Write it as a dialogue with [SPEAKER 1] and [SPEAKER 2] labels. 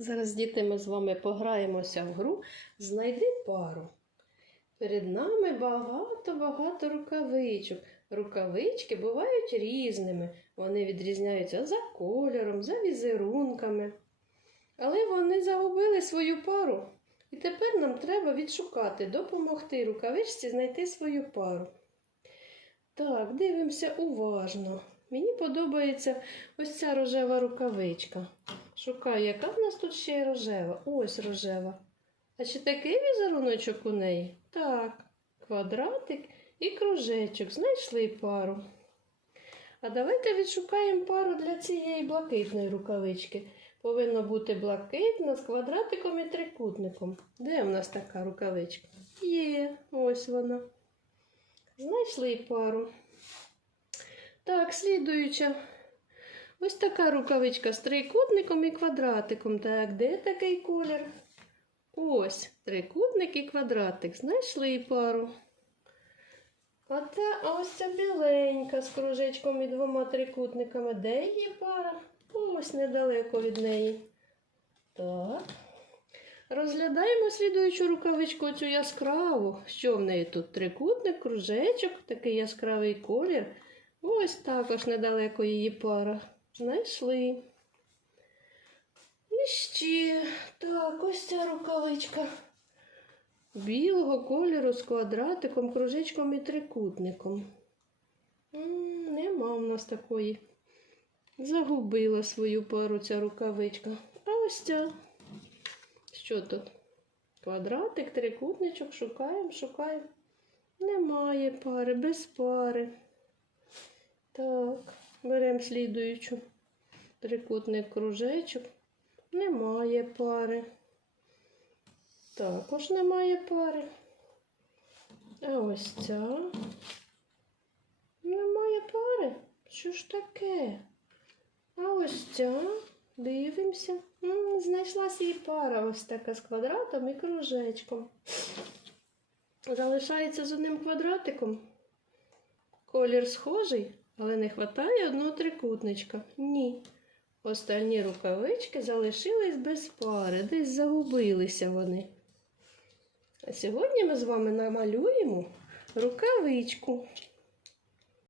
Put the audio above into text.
[SPEAKER 1] Зараз, діти, ми з вами пограємося в гру Знайди пару. Перед нами багато-багато рукавичок. Рукавички бувають різними. Вони відрізняються за кольором, за візерунками. Але вони загубили свою пару. І тепер нам треба відшукати, допомогти рукавичці знайти свою пару. Так, дивимося уважно. Мені подобається ось ця рожева рукавичка. Шукаю, яка в нас тут ще є рожева. Ось рожева. А чи такий візеруночок у неї? Так, квадратик і кружечок. Знайшли пару. А давайте відшукаємо пару для цієї блакитної рукавички. Повинно бути блакитна з квадратиком і трикутником. Де в нас така рукавичка? Є, ось вона. Знайшли пару. Так, слідуюча. Ось така рукавичка з трикутником і квадратиком. Так, де такий колір? Ось трикутник і квадратик. Знайшли пару. А та ось ця біленька з кружечком і двома трикутниками. Де її пара? Ось недалеко від неї. Так. Розглядаємо слідуючу рукавичку цю яскраву. Що в неї тут? Трикутник, кружечок, такий яскравий колір. Ось також недалеко її пара. Знайшли. І ще так, ось ця рукавичка. Білого кольору з квадратиком, кружечком і трикутником. М, нема в нас такої. Загубила свою пару ця рукавичка. А ось ця. Що тут? Квадратик, трикутничок, шукаємо, шукаємо. Немає пари, без пари. Беремо слідуючу. Трикутник кружечок. Немає пари. Також немає пари. А ось ця. Немає пари. Що ж таке? А ось ця. Дивимося. Знайшлася їй пара ось така з квадратом і кружечком. Залишається з одним квадратиком. Колір схожий, але не вистачає одного трикутничка. Ні. Останні рукавички залишились без пари, десь загубилися вони. А сьогодні ми з вами намалюємо рукавичку.